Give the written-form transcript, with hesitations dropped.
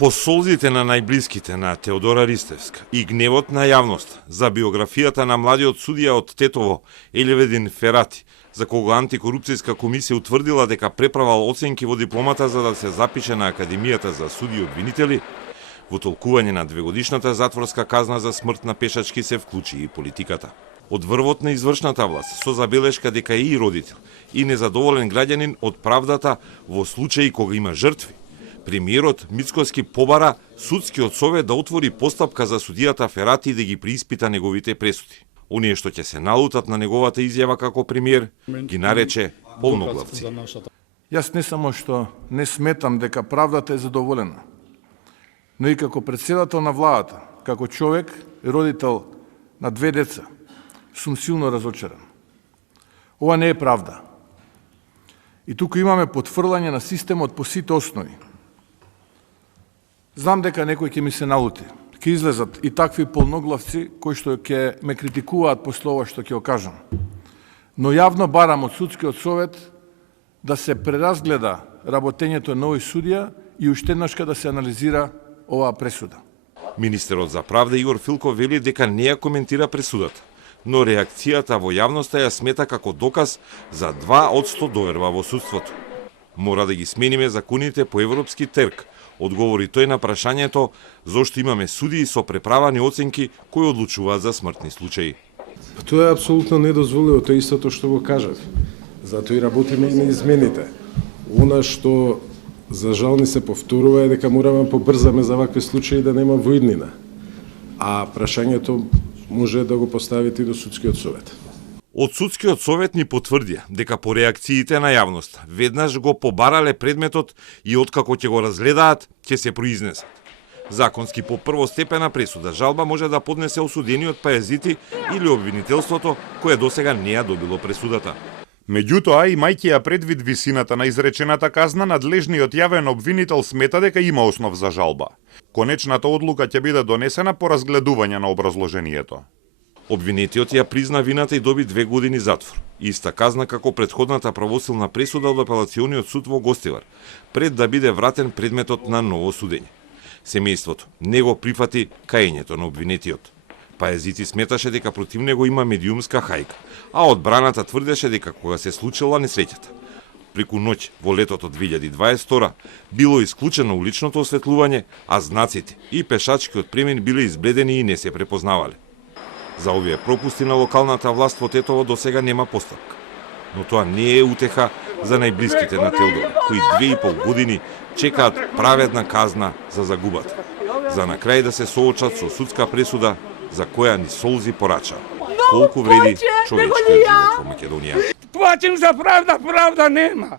По солзите на најблиските на Теодора Ристевска и гневот на јавност за биографијата на младиот судија од Тетово Елеведин Ферати, за кога антикорупцијска комисија утврдила дека преправал оценки во дипломата за да се запише на Академијата за суди и обвинители, во толкување на 2-годишната затворска казна за смрт на пешачки се вклучи и политиката. Од врвот на извршната власт со забелешка дека е и родител и незадоволен граѓанин од правдата во случаи кога има жртви, премиерот Мицкоски побара судскиот совет да отвори постапка за судијата Ферати и да ги преиспита неговите пресуди. Оние што ќе се налутат на неговата изјава како премиер ги нарече полноглавци. Јас не само што не сметам дека правдата е задоволена, но и како претседател на владата, како човек и родител на 2 деца, сум силно разочаран. Ова не е правда. И туку имаме потврлање на системот по сите основи. Знам дека некој ќе ми се налути. Ќе излезат и такви полноглавци кои што ќе ме критикуваат после ова што ќе окажам. Но јавно барам од судскиот совет да се преразгледа работењето на овој судија и уште еднашка да се анализира оваа пресуда. Министерот за правда Игор Филков вели дека не ја коментира пресудата, но реакцијата во јавноста ја смета како доказ за 2% доверба во судството. Мора да ги смениме законите по европски терк, одговори тој на прашањето зошто имаме судии со преправани оценки кои одлучуваат за смртни случаи. Тоа е апсолутно недозволиво, тоа е истото што го кажав. Затоа и работиме и на измените. Она што за жал ни се повторува е дека мораме побрзаме за вакви случаи да нема воиднина. А прашањето може да го поставите и до судскиот совет. Од судскиот совет ни потврдија дека по реакциите на јавност веднаш го побарале предметот и откако ќе го разгледаат, ќе се произнесат. Законски по првостепена пресуда жалба може да поднесе осудениот Пајазити или обвинителството кое досега не ја добило пресудата. Меѓутоа, имајќи ја предвид висината на изречената казна, надлежниот јавен обвинител смета дека има основ за жалба. Конечната одлука ќе биде донесена по разгледување на образложението. Обвинетиот ја призна вината и доби 2 години затвор. Иста казна како претходната правосилна пресуда од апелациониот суд во Гостивар, пред да биде вратен предметот на ново судење. Семејството не го прифати каењето на обвинетиот. Пајазити сметаше дека против него има медиумска хајка, а одбраната тврдеше дека кога се случила несреќата, преку ноќ во летото 2022 било исклучено уличното осветлување, а знаците и пешачкиот премен биле избледени и не се препознавале. За овие пропусти на локалната власт во Тетово досега нема постапка. Но тоа не е утеха за најблиските на Теодор, кои 2,5 години чекаат праведна казна за загубата, за на крај да се соочат со судска пресуда за која ни солзи порача. Колку вреди човечкиот живот во Македонија. Плачем за правда, правда нема.